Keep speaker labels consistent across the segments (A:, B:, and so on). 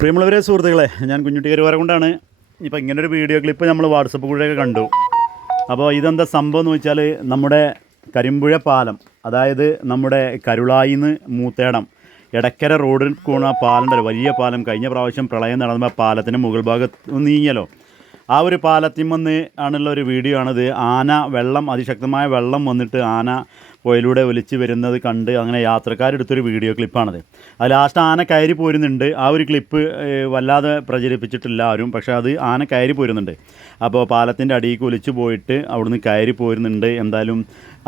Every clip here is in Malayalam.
A: പ്രിയമുള്ളവരെ സുഹൃത്തുക്കളെ ഞാൻ കുഞ്ഞുട്ടി കരുവാര കൊണ്ടാണ്. ഇപ്പോൾ ഇങ്ങനൊരു വീഡിയോ ക്ലിപ്പ് നമ്മൾ വാട്സപ്പ് കൂടെയൊക്കെ കണ്ടു. അപ്പോൾ ഇതെന്താ സംഭവം എന്ന് വെച്ചാൽ നമ്മുടെ കരിമ്പുഴ പാലം അതായത് നമ്മുടെ കരുളായിന്ന് മൂത്തേടം ഇടക്കര റോഡിൽ കൂണ പാലം വലിയ പാലം. കഴിഞ്ഞ പ്രാവശ്യം പ്രളയം നടന്നപ്പോൾ പാലത്തിന്റെ മുകൾ ഭാഗത്ത് നീങ്ങിയല്ലോ. ആ ഒരു പാലത്തിൽ വന്ന് ആണുള്ള ഒരു വീഡിയോ ആണിത്. ആന വെള്ളം അതിശക്തമായ വെള്ളം വന്നിട്ട് ആന പുഴയിലൂടെ ഒലിച്ച് വരുന്നത് കണ്ട് അങ്ങനെ യാത്രക്കാരെടുത്തൊരു വീഡിയോ ക്ലിപ്പാണത്. അത് ലാസ്റ്റ് ആന കയറി പോരുന്നുണ്ട്. ആ ഒരു ക്ലിപ്പ് വല്ലാതെ പ്രചരിപ്പിച്ചിട്ടില്ല ആരും പക്ഷേ അത് ആന കയറി പോരുന്നുണ്ട്. അപ്പോൾ പാലത്തിന്റെ അടിയിൽ ഒലിച്ച് പോയിട്ട് അവിടുന്ന് കയറി പോരുന്നുണ്ട്. എന്തായാലും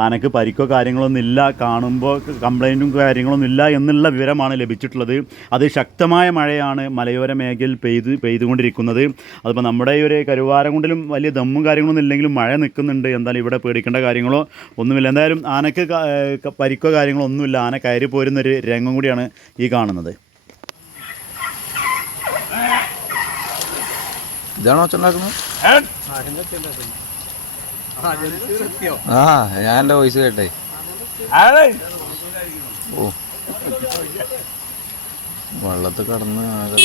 A: ആനക്ക് പരിക്കോ കാര്യങ്ങളൊന്നും ഇല്ല. കാണുമ്പോൾ കംപ്ലൈന്റും കാര്യങ്ങളൊന്നും ഇല്ല എന്നുള്ള വിവരമാണ് ലഭിച്ചിട്ടുള്ളത്. അത് ശക്തമായ മഴയാണ് മലയോര മേഖലയിൽ പെയ്ത് പെയ്തുകൊണ്ടിരിക്കുന്നത്. അതിപ്പോൾ നമ്മുടെ ഈ ഒരു കരുവാരകുണ്ടിലും വലിയ ദമ്മും കാര്യങ്ങളൊന്നും ഇല്ലെങ്കിലും മഴ നിൽക്കുന്നുണ്ട്. എന്തായാലും ഇവിടെ പേടിക്കേണ്ട കാര്യങ്ങളോ ഒന്നുമില്ല. എന്തായാലും ആനക്ക് പരിക്കോ കാര്യങ്ങളോ ഒന്നുമില്ല ആന കയറി പോരുന്നൊരു രംഗം കൂടിയാണ് ഈ കാണുന്നത് ഇതാണോ ഒച്ചുണ്ടാക്കുന്നത് ആ ഞാൻ എന്റെ വോയിസ് കേട്ടേ ഓ വെള്ളത്തിൽ കടന്ന് ആകെ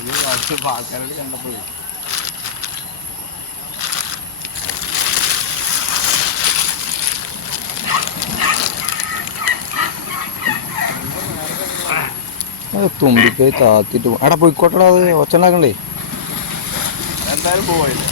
A: ഇതായിരിക്കണല്ലേ അത് തുമ്പിക്കൈ താത്തിട്ട് പോ- എടാ പോയിക്കോട്ടെടാ അത് ഒച്ചണ്ടാക്കണ്ടേ? എന്തായാലും പോവില്ല